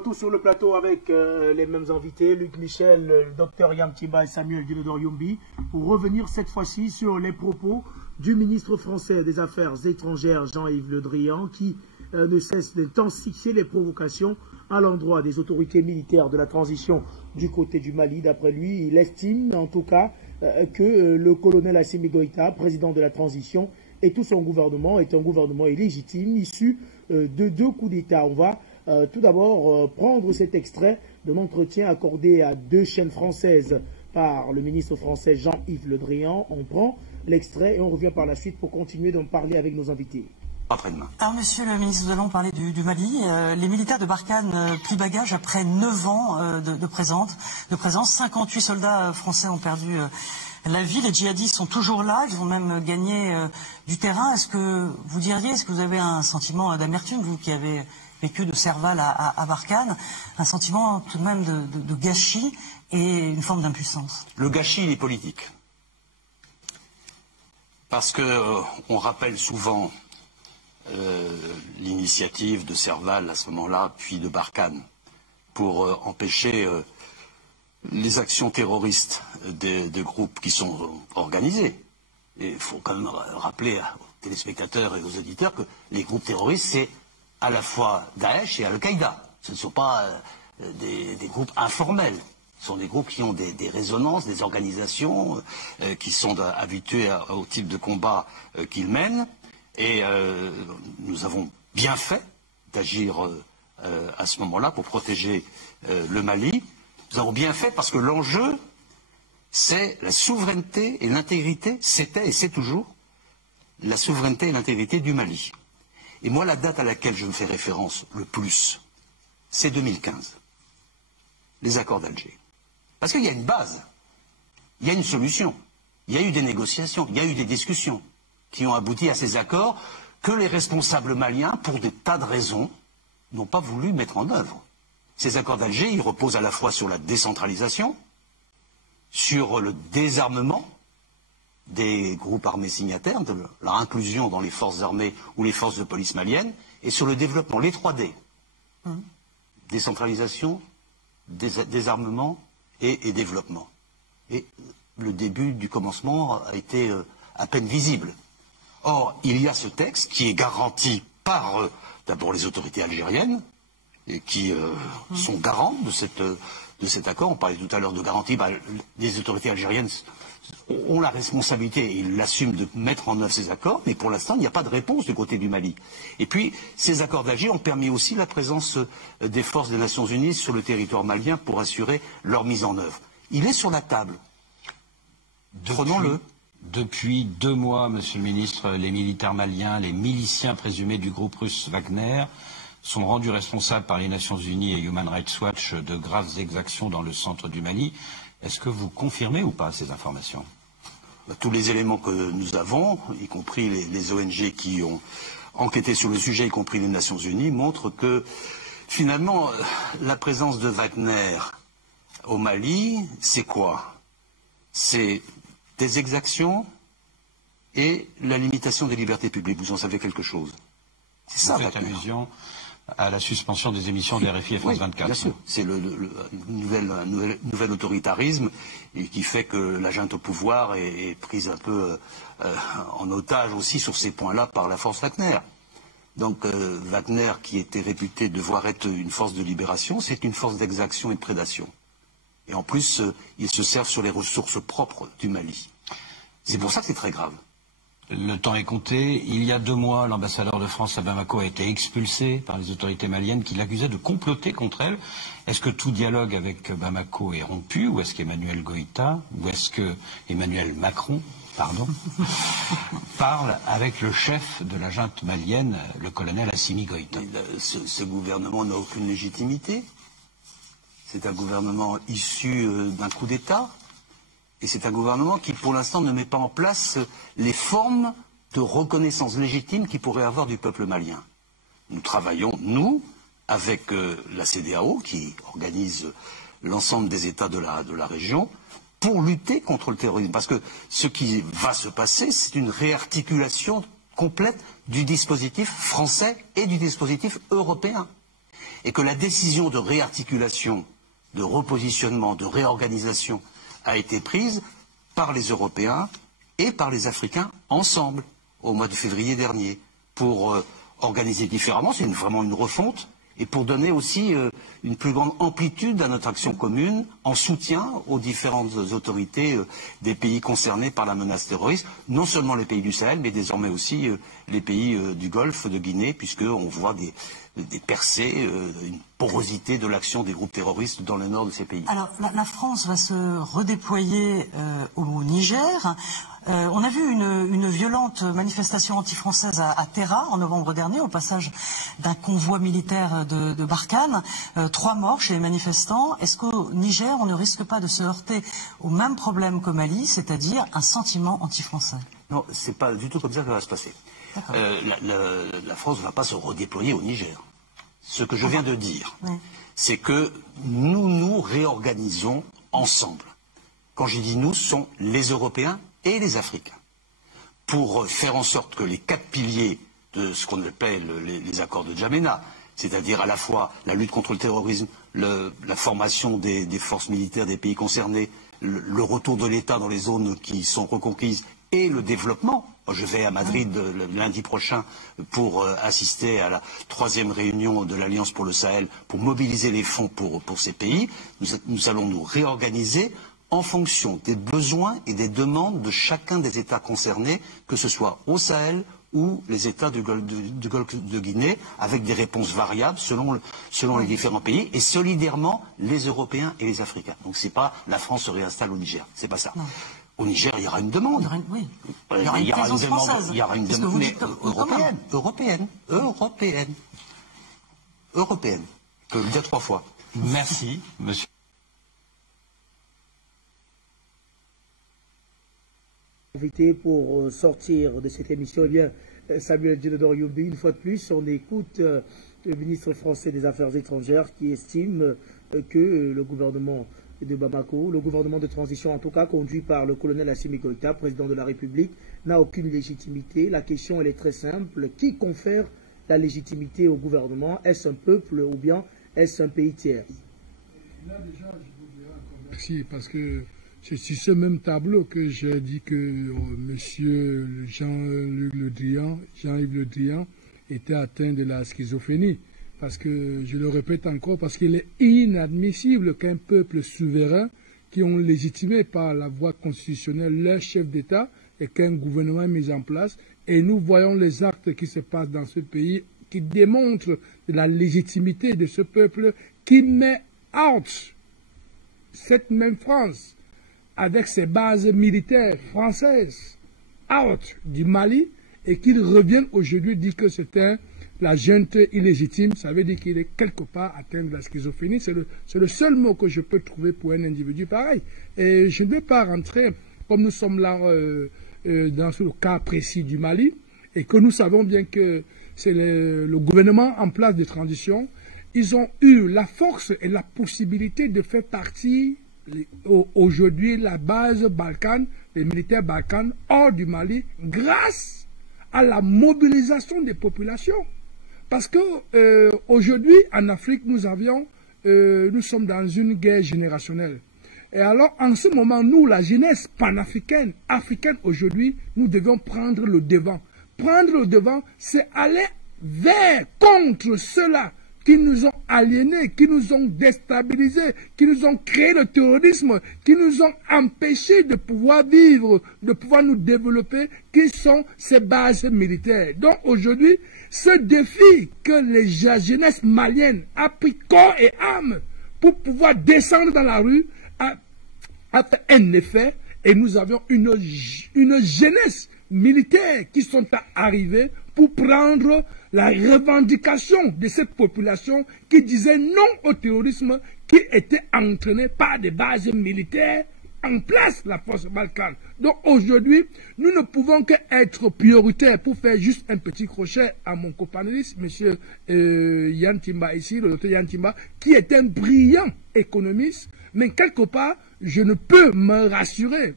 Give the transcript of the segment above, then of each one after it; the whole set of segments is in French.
retour sur le plateau avec les mêmes invités, Luc Michel, le docteur Yamtiba et Samuel Dinodor Yombi, pour revenir cette fois-ci sur les propos du ministre français des Affaires étrangères, Jean-Yves Le Drian, qui ne cesse d'intensifier les provocations à l'endroit des autorités militaires de la transition du côté du Mali. D'après lui, il estime en tout cas que le colonel Assimi Goïta, président de la transition, et tout son gouvernement est un gouvernement illégitime, issu de 2 coups d'État. On va tout d'abord prendre cet extrait d'un entretien accordé à 2 chaînes françaises par le ministre français Jean-Yves Le Drian. On prend l'extrait et on revient par la suite pour continuer d'en parler avec nos invités. Après-demain. Alors, monsieur le ministre, nous allons parler du Mali. Les militaires de Barkhane plient bagage après 9 ans de présence. 58 soldats français ont perdu la vie. Les djihadistes sont toujours là. Ils ont même gagné du terrain. Est-ce que vous diriez, est-ce que vous avez un sentiment d'amertume, vous qui avez vécu de Serval à Barkhane, un sentiment tout de même de gâchis et une forme d'impuissance? Le gâchis, il est politique. Parce que on rappelle souvent l'initiative de Serval à ce moment-là, puis de Barkhane, pour empêcher les actions terroristes de groupes qui sont organisés. Et il faut quand même rappeler aux téléspectateurs et aux auditeurs que les groupes terroristes, c'est à la fois Daesh et Al-Qaïda. Ce ne sont pas des groupes informels. Ce sont des groupes qui ont des résonances, des organisations, qui sont habitués au type de combat qu'ils mènent. Et nous avons bien fait d'agir à ce moment-là pour protéger le Mali. Nous avons bien fait parce que l'enjeu, c'est la souveraineté et l'intégrité, c'était et c'est toujours la souveraineté et l'intégrité du Mali. Et moi, la date à laquelle je me fais référence le plus, c'est 2015. Les accords d'Alger. Parce qu'il y a une base, il y a une solution, il y a eu des négociations, il y a eu des discussions qui ont abouti à ces accords que les responsables maliens, pour des tas de raisons, n'ont pas voulu mettre en œuvre. Ces accords d'Alger, ils reposent à la fois sur la décentralisation, sur le désarmement des groupes armés signataires, de leur inclusion dans les forces armées ou les forces de police maliennes, et sur le développement, les 3D. Décentralisation, désarmement et développement. Et le début du commencement a été à peine visible. Or, il y a ce texte qui est garanti par d'abord les autorités algériennes, et qui sont garantes de cet accord. On parlait tout à l'heure de garantie. Les autorités algériennes ont la responsabilité, et ils l'assument, de mettre en œuvre ces accords, mais pour l'instant, il n'y a pas de réponse du côté du Mali. Et puis, ces accords d'Alger ont permis aussi la présence des forces des Nations Unies sur le territoire malien pour assurer leur mise en œuvre. Il est sur la table. Prenons-le. Depuis 2 mois, monsieur le ministre, les militaires maliens, les miliciens présumés du groupe russe Wagner, sont rendus responsables par les Nations Unies et Human Rights Watch de graves exactions dans le centre du Mali. Est-ce que vous confirmez ou pas ces informations? Tous les éléments que nous avons, y compris les ONG qui ont enquêté sur le sujet, y compris les Nations Unies, montrent que finalement, la présence de Wagner au Mali, c'est quoi? C'est des exactions et la limitation des libertés publiques. Vous en savez quelque chose? C'est ça, Wagner. Vous faites allusion à la suspension des émissions des RFI et France 24. Bien sûr. C'est le nouvel autoritarisme qui fait que la junte au pouvoir est prise un peu en otage aussi sur ces points-là par la force Wagner. Donc Wagner, qui était réputé devoir être une force de libération, c'est une force d'exaction et de prédation. Et en plus, ils se servent sur les ressources propres du Mali. C'est pour ça que c'est très grave. Le temps est compté. Il y a 2 mois, l'ambassadeur de France à Bamako a été expulsé par les autorités maliennes qui l'accusaient de comploter contre elle. Est-ce que tout dialogue avec Bamako est rompu, ou est-ce qu'Emmanuel Goïta, ou est-ce que Emmanuel Macron, parle avec le chef de la junte malienne, le colonel Assimi Goïta? Ce gouvernement n'a aucune légitimité. C'est un gouvernement issu d'un coup d'État. Et c'est un gouvernement qui, pour l'instant, ne met pas en place les formes de reconnaissance légitime qu'il pourrait avoir du peuple malien. Nous travaillons, nous, avec la CEDEAO, qui organise l'ensemble des États de la région, pour lutter contre le terrorisme. Parce que ce qui va se passer, c'est une réarticulation complète du dispositif français et du dispositif européen. et que la décision de réarticulation, de repositionnement, de réorganisation a été prise par les Européens et par les Africains ensemble au mois de février dernier pour organiser différemment, c'est vraiment une refonte, et pour donner aussi une plus grande amplitude à notre action commune en soutien aux différentes autorités des pays concernés par la menace terroriste, non seulement les pays du Sahel, mais désormais aussi les pays du Golfe de Guinée, puisqu'on voit des percées, une porosité de l'action des groupes terroristes dans le nord de ces pays. Alors, la France va se redéployer au Niger. On a vu une violente manifestation anti-française à Terra en novembre dernier, au passage d'un convoi militaire de Barkhane. 3 morts chez les manifestants. Est-ce qu'au Niger, on ne risque pas de se heurter au même problème qu'au Mali, c'est-à-dire un sentiment anti-français? Non, c'est pas du tout comme ça que ça va se passer. La France ne va pas se redéployer au Niger. Ce que je viens de dire, c'est que nous nous réorganisons ensemble. Quand je dis nous, ce sont les Européens et les Africains, pour faire en sorte que les 4 piliers de ce qu'on appelle les accords de Djamena, c'est-à-dire à la fois la lutte contre le terrorisme, la formation des forces militaires des pays concernés, le retour de l'État dans les zones qui sont reconquises et le développement. Je vais à Madrid lundi prochain pour assister à la 3e réunion de l'Alliance pour le Sahel pour mobiliser les fonds pour ces pays. Nous allons nous réorganiser en fonction des besoins et des demandes de chacun des États concernés, que ce soit au Sahel ou les États du Golfe de Guinée, avec des réponses variables selon les différents pays, et solidairement les Européens et les Africains. Donc c'est pas la France se réinstalle au Niger, c'est pas ça. Non. Au Niger, il y aura une demande. Il y aura une présence française. Il y aura une demande européenne. Je peux le dire 3 fois. Merci, monsieur. Invité pour sortir de cette émission, eh bien, Samuel Djededor Youmbi, une fois de plus, on écoute le ministre français des Affaires étrangères qui estime que le gouvernement de Bamako, le gouvernement de transition en tout cas, conduit par le colonel Assimi Goïta, président de la République, n'a aucune légitimité. La question, elle est très simple. Qui confère la légitimité au gouvernement? Est-ce un peuple ou bien est-ce un pays tiers? Là déjà, je vous dirais encore merci, parce que c'est sur ce même tableau que j'ai dit que monsieur Jean-Yves Le Drian était atteint de la schizophrénie. Parce que, je le répète encore, parce qu'il est inadmissible qu'un peuple souverain, qui ont légitimé par la voie constitutionnelle leur chef d'État, et qu'un gouvernement est mis en place, et nous voyons les actes qui se passent dans ce pays, qui démontrent la légitimité de ce peuple, qui met out cette même France, avec ses bases militaires françaises, out du Mali, et qu'il revienne aujourd'hui dire que c'est la junte illégitime, ça veut dire qu'il est quelque part atteint de la schizophrénie. C'est le seul mot que je peux trouver pour un individu pareil. Et je ne vais pas rentrer, comme nous sommes là dans le cas précis du Mali, et que nous savons bien que c'est le gouvernement en place de transition, ils ont eu la force et la possibilité de faire partie, aujourd'hui, la base Balkane, les militaires Balkane, hors du Mali, grâce à la mobilisation des populations. Parce que aujourd'hui, en Afrique, nous sommes dans une guerre générationnelle. Et alors, en ce moment, nous, la jeunesse panafricaine, africaine aujourd'hui, nous devons prendre le devant. Prendre le devant, c'est aller contre ceux-là qui nous ont aliénés, qui nous ont déstabilisés, qui nous ont créé le terrorisme, qui nous ont empêchés de pouvoir vivre, de pouvoir nous développer, qui sont ces bases militaires. Donc aujourd'hui, ce défi que la jeunesse malienne a pris corps et âme pour pouvoir descendre dans la rue a fait un effet, et nous avons une jeunesse militaire qui sont arrivés pour prendre la revendication de cette population qui disait non au terrorisme, qui était entraîné par des bases militaires en place, la force Balkane. Donc aujourd'hui, nous ne pouvons qu'être prioritaires, pour faire juste un petit crochet à mon copanéliste, M. Yann Timba ici, le docteur Yann Timba, qui est un brillant économiste, mais quelque part, je ne peux m'assurer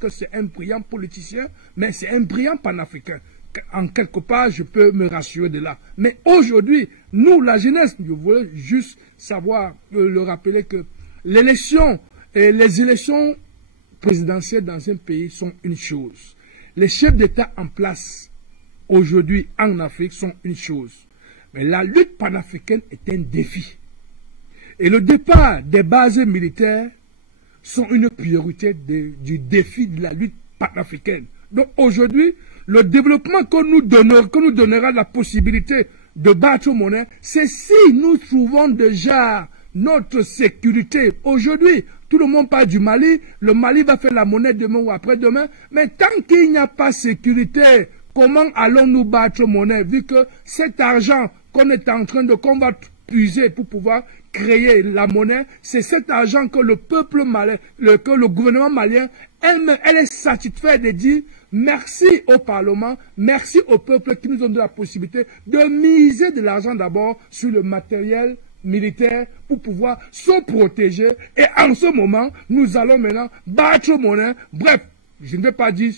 que c'est un brillant politicien, mais c'est un brillant panafricain. en quelque part, je peux me rassurer de là. Mais aujourd'hui, nous, la jeunesse, je voulais juste savoir, le rappeler que l'élection et les élections présidentielles dans un pays sont une chose. Les chefs d'État en place aujourd'hui en Afrique sont une chose. Mais la lutte panafricaine est un défi. Et le départ des bases militaires sont une priorité du défi de la lutte panafricaine. Donc aujourd'hui, le développement que nous donnera la possibilité de battre monnaie, c'est si nous trouvons déjà notre sécurité. Aujourd'hui, tout le monde parle du Mali, le Mali va faire la monnaie demain ou après-demain, mais tant qu'il n'y a pas de sécurité, comment allons-nous battre monnaie, vu que cet argent qu'on est en train de combattre, puiser pour pouvoir créer la monnaie, c'est cet argent que le peuple malien, que le gouvernement malien, elle est satisfait de dire merci au Parlement, merci au peuple qui nous ont donné la possibilité de miser de l'argent d'abord sur le matériel militaire pour pouvoir se protéger. Et en ce moment, nous allons maintenant battre monnaie. Bref, je ne vais pas dire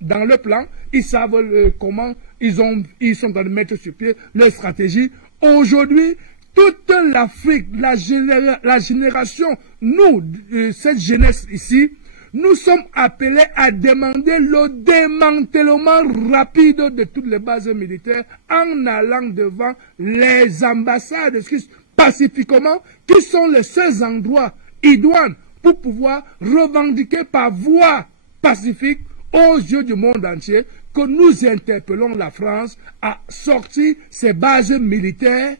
dans le plan, ils savent comment ils sont en train de mettre sur pied leur stratégie. Aujourd'hui, toute l'Afrique, la génération, nous, cette jeunesse ici, nous sommes appelés à demander le démantèlement rapide de toutes les bases militaires en allant devant les ambassades pacifiquement, qui sont les seuls endroits idoines pour pouvoir revendiquer par voie pacifique aux yeux du monde entier que nous interpellons la France à sortir ces bases militaires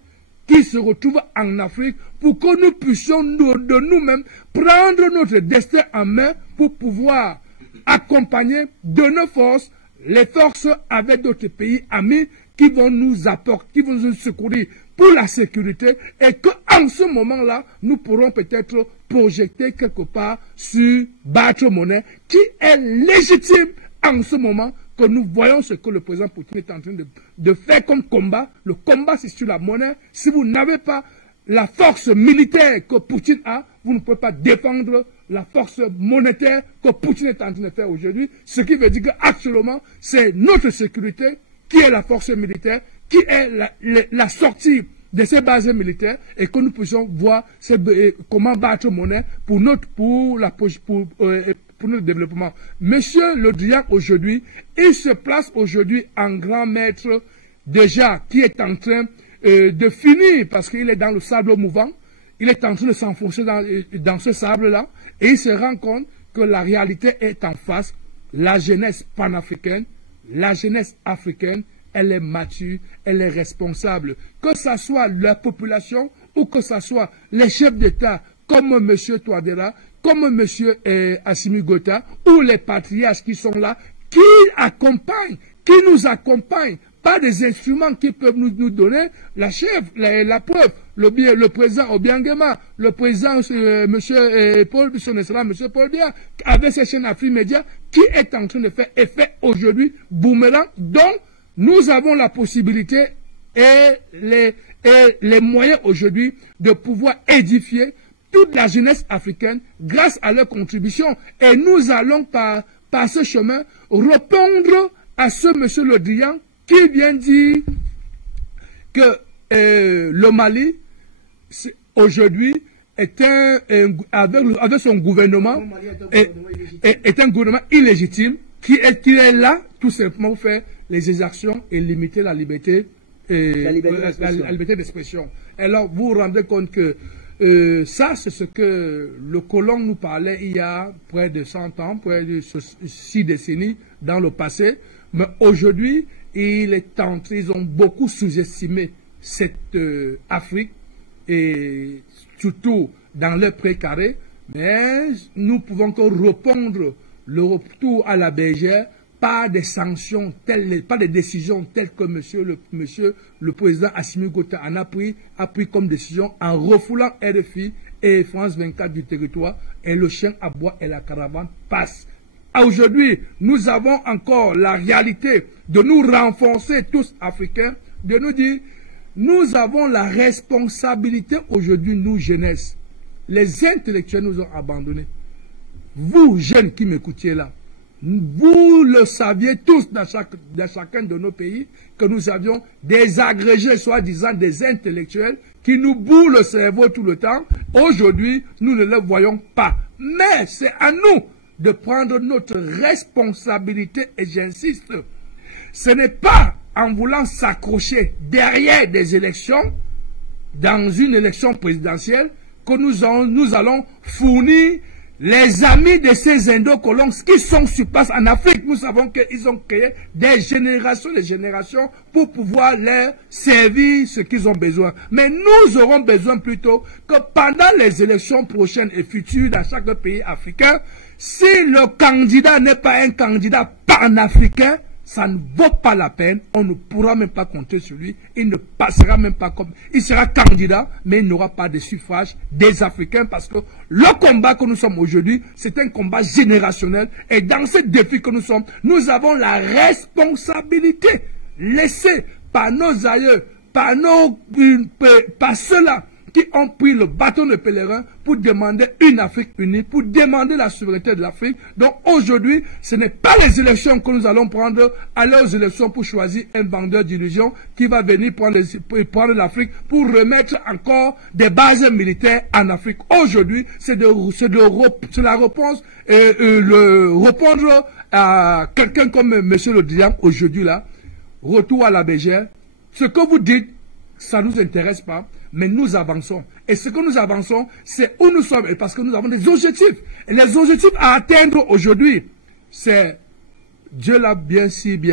qui se retrouvent en Afrique pour que nous puissions de nous-mêmes prendre notre destin en main pour pouvoir accompagner de nos forces les forces avec d'autres pays amis qui vont nous apporter, qui vont nous secourir pour la sécurité et qu'en ce moment-là, nous pourrons peut-être projeter quelque part sur battre monnaie qui est légitime en ce moment que nous voyons ce que le président Poutine est en train de faire comme combat. Le combat, c'est sur la monnaie. Si vous n'avez pas la force militaire que Poutine a, vous ne pouvez pas défendre la force monétaire que Poutine est en train de faire aujourd'hui. Ce qui veut dire qu'actuellement, c'est notre sécurité qui est la force militaire, qui est la sortie de ces bases militaires et que nous puissions voir comment battre monnaie pour notre développement. Monsieur Le Drian, aujourd'hui, il se place aujourd'hui en grand maître déjà qui est en train de finir parce qu'il est dans le sable mouvant. Il est en train de s'enfoncer dans ce sable-là et il se rend compte que la réalité est en face. La jeunesse panafricaine, la jeunesse africaine, elle est mature, elle est responsable. Que ce soit la population ou que ce soit les chefs d'État comme M. Touadéra, comme M. Assimi Goïta, ou les patriarches qui sont là, qui accompagnent, qui nous accompagnent, pas des instruments qui peuvent nous donner la preuve. Le président Obiangema, le président M. Paul, son excellence, M. Paul Biya, avec ses chaînes Afrique Média, qui est en train de faire effet aujourd'hui, boomerang, donc nous avons la possibilité et les moyens aujourd'hui de pouvoir édifier toute la jeunesse africaine grâce à leur contribution. Et nous allons par ce chemin répondre à ce monsieur Le Drian qui vient dire que le Mali aujourd'hui est avec son gouvernement est un gouvernement illégitime qui est là tout simplement pour faire les exactions et limiter la liberté d'expression. Alors vous vous rendez compte que ça, c'est ce que le colon nous parlait il y a près de 100 ans, près de 6 décennies dans le passé. Mais aujourd'hui, ils ont beaucoup sous-estimé cette Afrique, et surtout dans le précaré. Mais nous pouvons que répondre le retour à la bergère par des sanctions, pas des décisions telles que monsieur le président Assimi Goïta en a pris comme décision en refoulant RFI et France 24 du territoire, et le chien aboie et la caravane passe. Aujourd'hui, nous avons encore la réalité de nous renforcer tous Africains, de nous dire, nous avons la responsabilité aujourd'hui, nous jeunesse. Les intellectuels nous ont abandonnés. Vous, jeunes qui m'écoutiez là, Vous le saviez tous dans chacun de nos pays que nous avions des agrégés, soi-disant des intellectuels, qui nous bourrent le cerveau tout le temps. Aujourd'hui, nous ne le voyons pas. Mais c'est à nous de prendre notre responsabilité, et j'insiste, ce n'est pas en voulant s'accrocher derrière des élections, dans une élection présidentielle, que nous allons fournir les amis de ces Indo-colons qui sont sur place en Afrique. Nous savons qu'ils ont créé des générations pour pouvoir leur servir ce qu'ils ont besoin. Mais nous aurons besoin plutôt que pendant les élections prochaines et futures dans chaque pays africain, si le candidat n'est pas un candidat pan-africain, ça ne vaut pas la peine, on ne pourra même pas compter sur lui, il ne passera même pas comme... Il sera candidat, mais il n'aura pas de suffrage des Africains parce que le combat que nous sommes aujourd'hui, c'est un combat générationnel et dans ce défi que nous sommes, nous avons la responsabilité laissée par nos aïeux, par ceux-là qui ont pris le bâton de pèlerin pour demander une Afrique unie, pour demander la souveraineté de l'Afrique. Donc aujourd'hui, ce n'est pas les élections que nous allons prendre, aller aux élections pour choisir un vendeur d'illusions qui va venir prendre l'Afrique pour remettre encore des bases militaires en Afrique. Aujourd'hui, c'est la réponse, répondre à quelqu'un comme M. Le Drian aujourd'hui là, retour à la Bégère. Ce que vous dites, ça ne nous intéresse pas. Mais nous avançons. Et ce que nous avançons, c'est où nous sommes. Et parce que nous avons des objectifs. Et les objectifs à atteindre aujourd'hui, c'est, Dieu l'a bien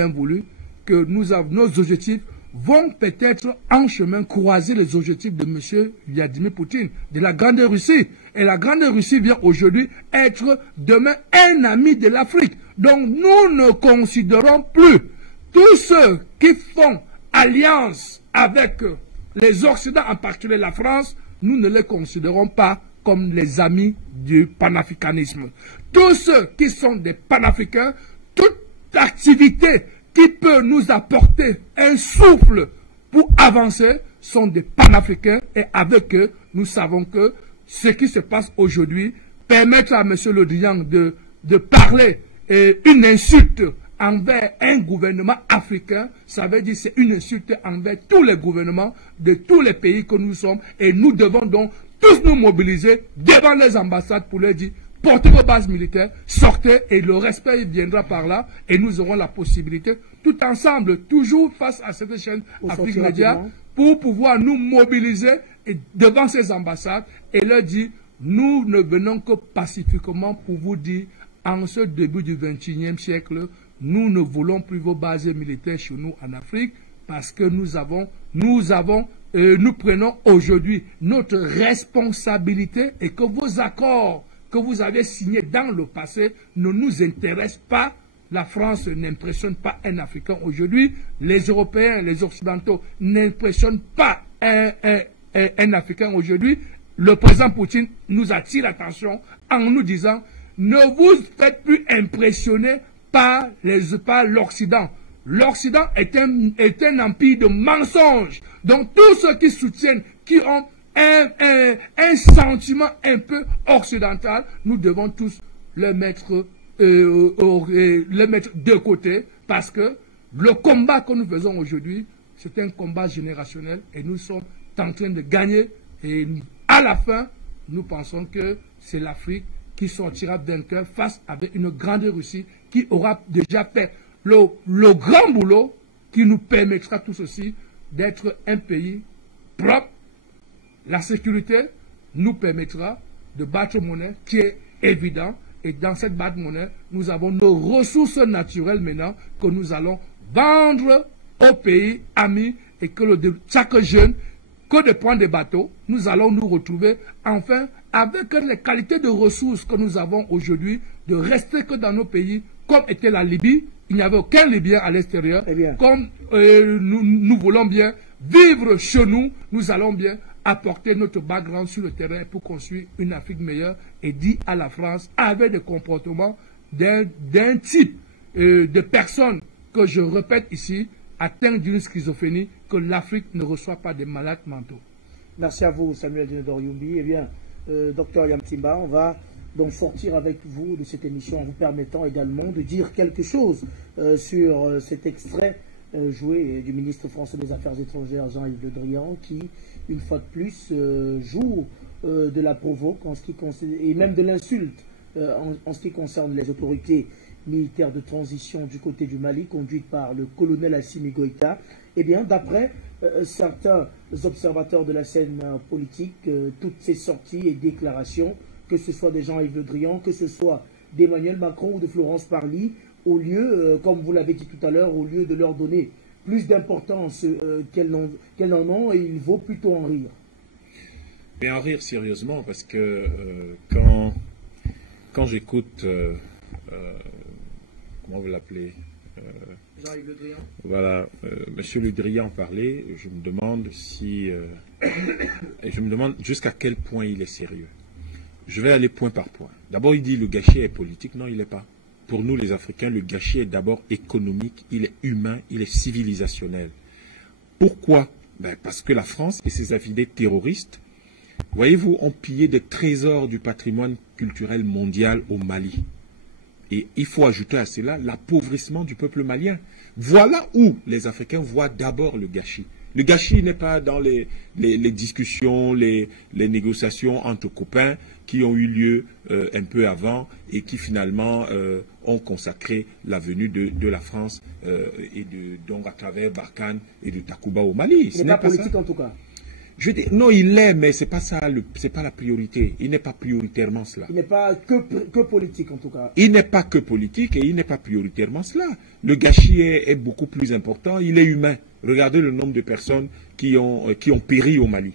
voulu, que nos objectifs vont peut-être en chemin croiser les objectifs de M. Vladimir Poutine, de la Grande Russie. Et la Grande Russie vient aujourd'hui être demain un ami de l'Afrique. Donc nous ne considérons plus tous ceux qui font alliance avec les Occidentaux, en particulier la France, nous ne les considérons pas comme les amis du panafricanisme. Tous ceux qui sont des panafricains, toute activité qui peut nous apporter un souffle pour avancer sont des panafricains et avec eux, nous savons que ce qui se passe aujourd'hui, permettre à M. Le Drian de parler une insulte envers un gouvernement africain, ça veut dire c'est une insulte envers tous les gouvernements de tous les pays que nous sommes et nous devons donc tous nous mobiliser devant les ambassades pour leur dire portez vos bases militaires, sortez et le respect viendra par là et nous aurons la possibilité tout ensemble, toujours face à cette chaîne Afrique Média pour pouvoir nous mobiliser devant ces ambassades et leur dire nous ne venons que pacifiquement pour vous dire en ce début du XXIe siècle, nous ne voulons plus vos bases militaires chez nous en Afrique parce que nous prenons aujourd'hui notre responsabilité et que vos accords que vous avez signés dans le passé ne nous intéressent pas. La France n'impressionne pas un Africain aujourd'hui. Les Européens, les Occidentaux n'impressionnent pas un Africain aujourd'hui. Le président Poutine nous attire l'attention en nous disant ne vous faites plus impressionner par l'Occident. L'Occident est un empire de mensonges. Donc tous ceux qui soutiennent, qui ont un sentiment un peu occidental, nous devons tous le mettre de côté parce que le combat que nous faisons aujourd'hui, c'est un combat générationnel et nous sommes en train de gagner et à la fin, nous pensons que c'est l'Afrique qui sortira vainqueur face à une grande Russie qui aura déjà fait le grand boulot qui nous permettra tous aussi d'être un pays propre. La sécurité nous permettra de battre monnaie qui est évident. Et dans cette battre monnaie, nous avons nos ressources naturelles maintenant que nous allons vendre aux pays amis et que chaque jeune, que de prendre des bateaux, nous allons nous retrouver enfin avec les qualités de ressources que nous avons aujourd'hui, de rester que dans nos pays, comme était la Libye. Il n'y avait aucun Libyen à l'extérieur. Comme nous voulons bien vivre chez nous, nous allons bien apporter notre background sur le terrain pour construire une Afrique meilleure et dire à la France, avec des comportements d'un type de personnes que je répète ici, atteintes d'une schizophrénie, que l'Afrique ne reçoit pas des malades mentaux. Merci à vous, Samuel Dinodor Youmbi. Eh bien, docteur Yamtimba, on va donc sortir avec vous de cette émission en vous permettant également de dire quelque chose sur cet extrait joué du ministre français des Affaires étrangères Jean-Yves Le Drian qui, une fois de plus, joue de la provoque en ce qui concerne, et même de l'insulte en ce qui concerne les autorités militaires de transition du côté du Mali, conduites par le colonel Assimi Goïta. Eh bien, d'après certains observateurs de la scène politique, toutes ces sorties et déclarations, que ce soit de Jean-Yves Le Drian, que ce soit d'Emmanuel Macron ou de Florence Parly, au lieu, comme vous l'avez dit tout à l'heure, au lieu de leur donner plus d'importance qu'elles n'en ont, il vaut plutôt en rire. Et en rire sérieusement, parce que quand j'écoute, comment vous l'appelez, Jean-Yves Le Drian. Voilà, Monsieur Le Drian parler, je me demande si, et je me demande jusqu'à quel point il est sérieux. Je vais aller point par point. D'abord, il dit le gâchis est politique. Non, il n'est pas. Pour nous, les Africains, le gâchis est d'abord économique, il est humain, il est civilisationnel. Pourquoi? Parce que la France et ses affidés terroristes, voyez-vous, ont pillé des trésors du patrimoine culturel mondial au Mali. Et il faut ajouter à cela l'appauvrissement du peuple malien. Voilà où les Africains voient d'abord le gâchis. Le gâchis n'est pas dans les discussions, les négociations entre copains qui ont eu lieu un peu avant et qui finalement ont consacré la venue de la France donc à travers Barkhane et de Takuba au Mali. Ce n'est pas politique en tout cas. Je dis, non, il l'est, mais c'est pas ça, c'est pas la priorité. Il n'est pas prioritairement cela. Il n'est pas que politique en tout cas. Il n'est pas que politique et il n'est pas prioritairement cela. Le gâchis est beaucoup plus important. Il est humain. Regardez le nombre de personnes qui ont péri au Mali.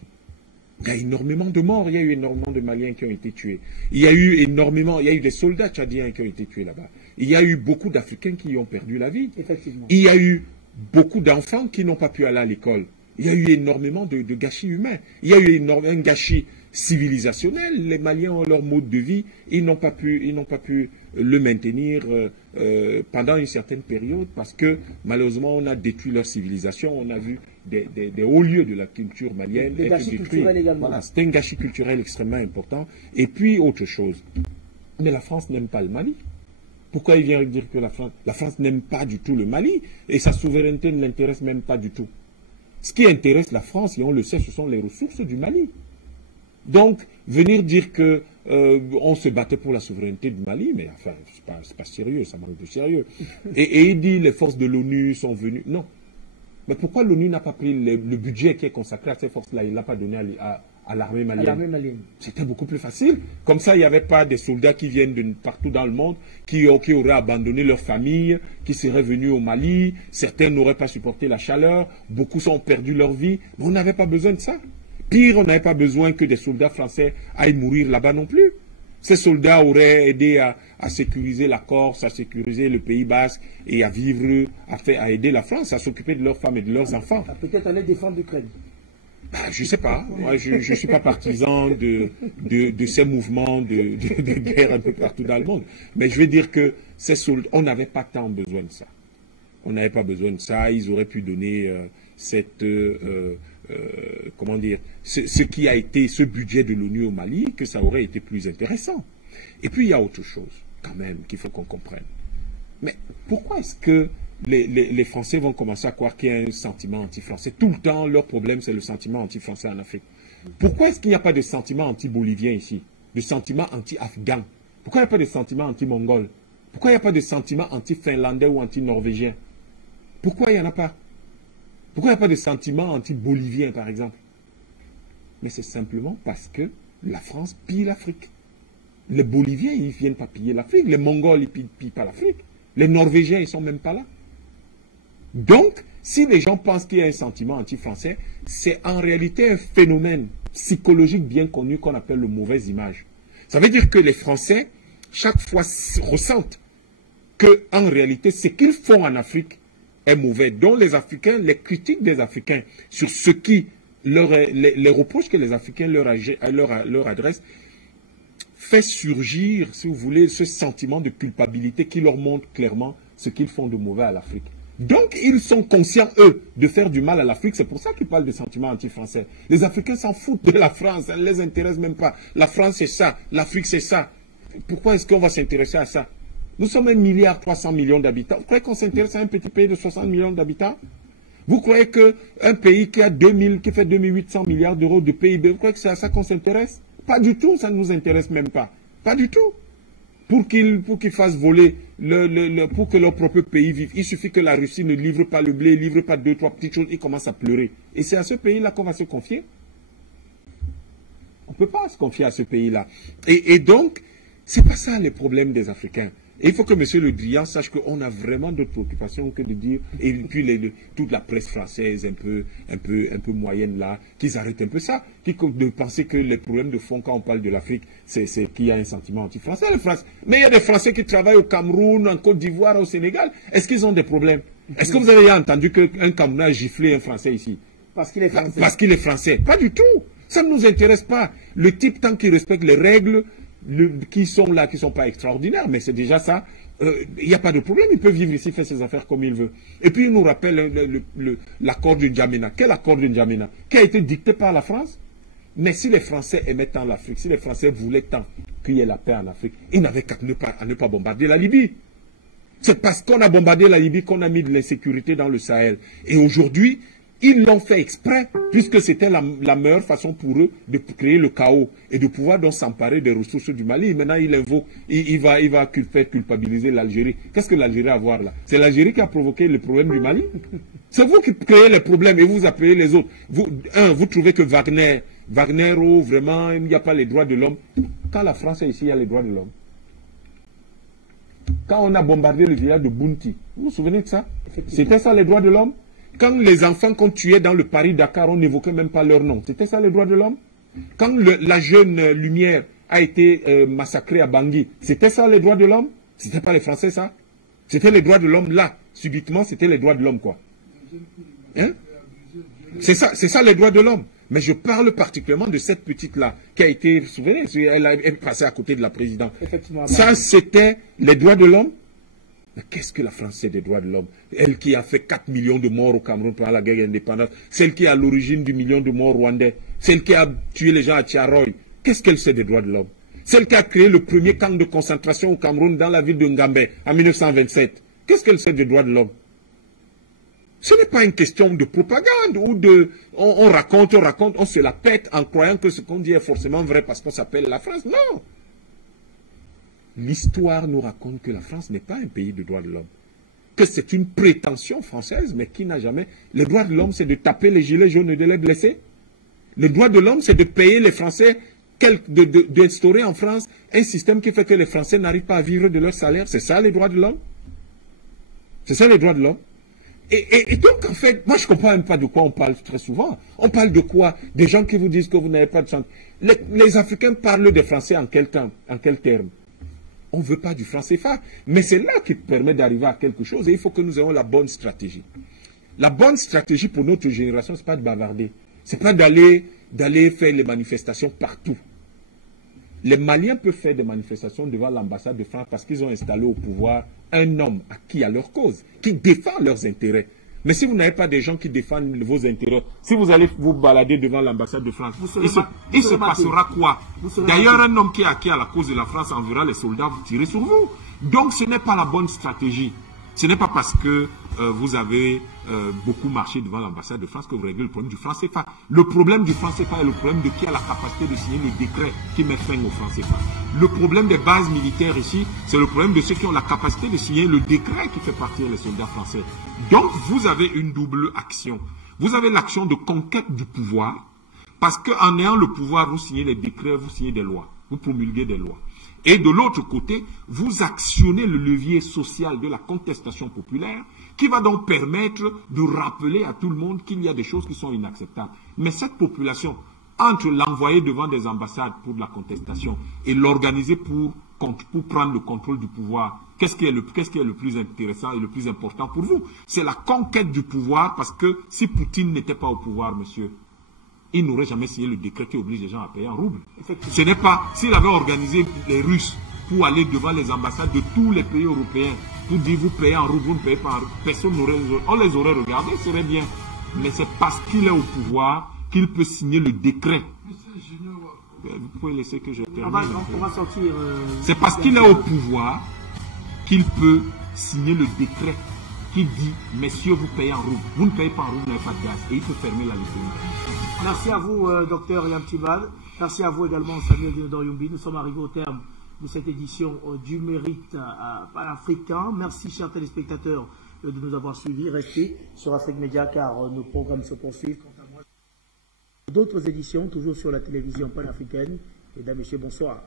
Il y a énormément de morts. Il y a eu énormément de Maliens qui ont été tués. Il y a eu des soldats tchadiens qui ont été tués là-bas. Il y a eu beaucoup d'Africains qui ont perdu la vie. Effectivement. Il y a eu beaucoup d'enfants qui n'ont pas pu aller à l'école. Il y a eu énormément de gâchis humains. Il y a eu un gâchis civilisationnel. Les Maliens ont leur mode de vie. Ils n'ont pas pu le maintenir pendant une certaine période parce que malheureusement on a détruit leur civilisation. On a vu des hauts lieux de la culture malienne être détruits. Voilà, c'est un gâchis culturel extrêmement important. Et puis autre chose. Mais la France n'aime pas le Mali. Pourquoi il vient dire que la France n'aime pas du tout le Mali et sa souveraineté ne l'intéresse même pas du tout? Ce qui intéresse la France, et on le sait, ce sont les ressources du Mali. Donc, venir dire que on se battait pour la souveraineté du Mali, mais enfin, c'est pas sérieux, ça manque de sérieux. Et il dit les forces de l'ONU sont venues. Non. Mais pourquoi l'ONU n'a pas pris le budget qui est consacré à ces forces-là? Il ne l'a pas donné à l'armée malienne. C'était beaucoup plus facile. Comme ça, il n'y avait pas des soldats qui viennent de partout dans le monde, qui auraient abandonné leur famille, qui seraient venus au Mali. Certains n'auraient pas supporté la chaleur. Beaucoup ont perdu leur vie. Mais on n'avait pas besoin de ça. Pire, on n'avait pas besoin que des soldats français aillent mourir là-bas non plus. Ces soldats auraient aidé à sécuriser la Corse, à sécuriser le Pays Basque et à vivre, à aider la France, à s'occuper de leurs femmes et de leurs enfants. Peut-être aller défendre l'Ukraine. Je ne sais pas. Moi, je ne suis pas partisan de ces mouvements de guerre un peu partout dans le monde. Mais je veux dire que ces soldats, on n'avait pas tant besoin de ça. On n'avait pas besoin de ça. Ils auraient pu donner comment dire, ce qui a été ce budget de l'ONU au Mali, que ça aurait été plus intéressant. Et puis il y a autre chose, quand même, qu'il faut qu'on comprenne. Mais pourquoi est-ce que les Français vont commencer à croire qu'il y a un sentiment anti-français? Tout le temps, leur problème, c'est le sentiment anti-français en Afrique. Pourquoi est-ce qu'il n'y a pas de sentiment anti-bolivien ici? De sentiment anti-afghan? Pourquoi il n'y a pas de sentiment anti-mongol? Pourquoi il n'y a pas de sentiment anti-finlandais ou anti-norvégien? Pourquoi il n'y en a pas? Pourquoi il n'y a pas de sentiment anti-bolivien, par exemple? Mais c'est simplement parce que la France pille l'Afrique. Les Boliviens, ils ne viennent pas piller l'Afrique. Les Mongols, ils ne pillent pas l'Afrique. Les Norvégiens, ils ne sont même pas là. Donc, si les gens pensent qu'il y a un sentiment anti-français, c'est en réalité un phénomène psychologique bien connu qu'on appelle le mauvaise image. Ça veut dire que les Français, chaque fois, ressentent que, en réalité, ce qu'ils font en Afrique est mauvais. Donc, les Africains, les critiques des Africains sur ce qui les reproches que les Africains leur adressent, fait surgir, si vous voulez, ce sentiment de culpabilité qui leur montre clairement ce qu'ils font de mauvais à l'Afrique. Donc, ils sont conscients, eux, de faire du mal à l'Afrique. C'est pour ça qu'ils parlent de sentiments anti-français. Les Africains s'en foutent de la France. Elle ne les intéresse même pas. La France, c'est ça. L'Afrique, c'est ça. Pourquoi est-ce qu'on va s'intéresser à ça? Nous sommes 1,3 milliard d'habitants. Vous croyez qu'on s'intéresse à un petit pays de 60 millions d'habitants? Vous croyez qu'un pays qui a qui fait 2800 milliards d'euros de PIB, vous croyez que c'est à ça qu'on s'intéresse? Pas du tout, ça ne nous intéresse même pas. Pas du tout. Pour qu'ils fassent voler, pour que leur propre pays vive, il suffit que la Russie ne livre pas le blé, ne livre pas 2, 3 petites choses, ils commencent à pleurer. Et c'est à ce pays-là qu'on va se confier. On ne peut pas se confier à ce pays-là. Et donc, c'est pas ça les problèmes des Africains. Et il faut que M. Le Drian sache qu'on a vraiment d'autres préoccupations que de dire, et puis toute la presse française un peu moyenne là, qu'ils arrêtent un peu ça, de penser que les problèmes de fond quand on parle de l'Afrique, c'est qu'il y a un sentiment anti-français. Mais il y a des Français qui travaillent au Cameroun, en Côte d'Ivoire, au Sénégal. Est-ce qu'ils ont des problèmes? Est-ce que vous avez entendu qu'un Camerounais a giflé un Français ici? Parce qu'il est français. Parce qu'il est français. Pas du tout. Ça ne nous intéresse pas. Le type, tant qu'il respecte les règles, qui sont là, qui ne sont pas extraordinaires, mais c'est déjà ça, il n'y a pas de problème, il peut vivre ici, faire ses affaires comme il veut. Et puis il nous rappelle l'accord de N'Djamena. Quel accord de N'Djamena? Qui a été dicté par la France? Mais si les Français aimaient tant l'Afrique, si les Français voulaient tant qu'il y ait la paix en Afrique, ils n'avaient qu'à ne pas bombarder la Libye. C'est parce qu'on a bombardé la Libye qu'on a mis de l'insécurité dans le Sahel. Et aujourd'hui, ils l'ont fait exprès, puisque c'était la meilleure façon pour eux de créer le chaos et de pouvoir donc s'emparer des ressources du Mali. Maintenant, il va faire culpabiliser l'Algérie. Qu'est-ce que l'Algérie a à voir là? C'est l'Algérie qui a provoqué le problème du Mali. C'est vous qui créez les problèmes et vous appelez les autres. Vous trouvez que Wagner, vraiment, il n'y a pas les droits de l'homme. Quand la France est ici, il y a les droits de l'homme. Quand on a bombardé le village de Bounti, vous vous souvenez de ça? C'était ça les droits de l'homme? Quand les enfants qu'on tuait dans le Paris-Dakar, on n'évoquait même pas leur nom. C'était ça les droits de l'homme? Quand la jeune Lumière a été massacrée à Bangui, c'était ça les droits de l'homme? C'était pas les Français ça? C'était les droits de l'homme là. Subitement, c'était les droits de l'homme quoi. Hein? C'est ça les droits de l'homme. Mais je parle particulièrement de cette petite-là, qui a été, vous vous souvenez, elle est passée à côté de la présidente. Ça, c'était les droits de l'homme? Mais qu'est-ce que la France sait des droits de l'homme? Elle qui a fait 4 millions de morts au Cameroun pendant la guerre d'indépendance, celle qui est à l'origine du million de morts rwandais, celle qui a tué les gens à Tiaroy, qu'est-ce qu'elle sait des droits de l'homme? Celle qui a créé le premier camp de concentration au Cameroun dans la ville de Ngambé en 1927, qu'est-ce qu'elle sait des droits de l'homme? Ce n'est pas une question de propagande ou de... On raconte, on se la pète en croyant que ce qu'on dit est forcément vrai parce qu'on s'appelle la France. Non! L'histoire nous raconte que la France n'est pas un pays de droits de l'homme. Que c'est une prétention française, mais qui n'a jamais... Le droit de l'homme, c'est de taper les gilets jaunes et de les blesser. Le droit de l'homme, c'est de payer les Français, d'instaurer en France un système qui fait que les Français n'arrivent pas à vivre de leur salaire. C'est ça les droits de l'homme? C'est ça les droits de l'homme? Et donc, en fait, moi, je ne comprends même pas de quoi on parle très souvent. On parle de quoi? Des gens qui vous disent que vous n'avez pas de chance. Les Africains parlent des Français en quel temps? En quel terme? On ne veut pas du franc CFA. Mais c'est là qui permet d'arriver à quelque chose. Et il faut que nous ayons la bonne stratégie. La bonne stratégie pour notre génération, ce n'est pas de bavarder. Ce n'est pas d'aller faire les manifestations partout. Les Maliens peuvent faire des manifestations devant l'ambassade de France parce qu'ils ont installé au pouvoir un homme acquis à leur cause, qui défend leurs intérêts. Mais si vous n'avez pas des gens qui défendent vos intérêts, si vous allez vous balader devant l'ambassade de France, il se passera quoi? D'ailleurs, un homme qui est acquis à la cause de la France enverra les soldats vous tirer sur vous. Donc ce n'est pas la bonne stratégie. Ce n'est pas parce que vous avez beaucoup marché devant l'ambassade de France que vous réglez le problème du franc CFA. Le problème du franc CFA est le problème de qui a la capacité de signer le décret qui met fin au franc CFA. Le problème des bases militaires ici, c'est le problème de ceux qui ont la capacité de signer le décret qui fait partir les soldats français. Donc vous avez une double action. Vous avez l'action de conquête du pouvoir, parce qu'en ayant le pouvoir, vous signez les décrets, vous signez des lois, vous promulguez des lois. Et de l'autre côté, vous actionnez le levier social de la contestation populaire qui va donc permettre de rappeler à tout le monde qu'il y a des choses qui sont inacceptables. Mais cette population, entre l'envoyer devant des ambassades pour de la contestation et l'organiser pour prendre le contrôle du pouvoir, qu'est-ce qui est le plus intéressant et le plus important pour vous? C'est la conquête du pouvoir, parce que si Poutine n'était pas au pouvoir, monsieur, il n'aurait jamais signé le décret qui oblige les gens à payer en roubles. Ce n'est pas, s'il avait organisé les Russes pour aller devant les ambassades de tous les pays européens, pour dire vous payez en roubles, vous ne payez pas en roubles, personne n'aurait, on les aurait regardés, ce serait bien. Mais c'est parce qu'il est au pouvoir qu'il peut signer le décret. Vous pouvez laisser que je termine. On va sortir. C'est parce qu'il est au pouvoir qu'il peut signer le décret qui dit « Messieurs, vous payez en rouble. Vous ne payez pas en rouble, vous n'avez pas de gaz. » Et il peut fermer la Lituanie. Merci à vous, docteur Yam Tibad. Merci à vous également, Samuel Guinodor Youmbi. Nous sommes arrivés au terme de cette édition du Mérite panafricain. Merci, chers téléspectateurs, de nous avoir suivis. Restez sur Afrique Média car nos programmes se poursuivent. Quant à moi, d'autres éditions, toujours sur la télévision panafricaine. Mesdames, Messieurs, bonsoir.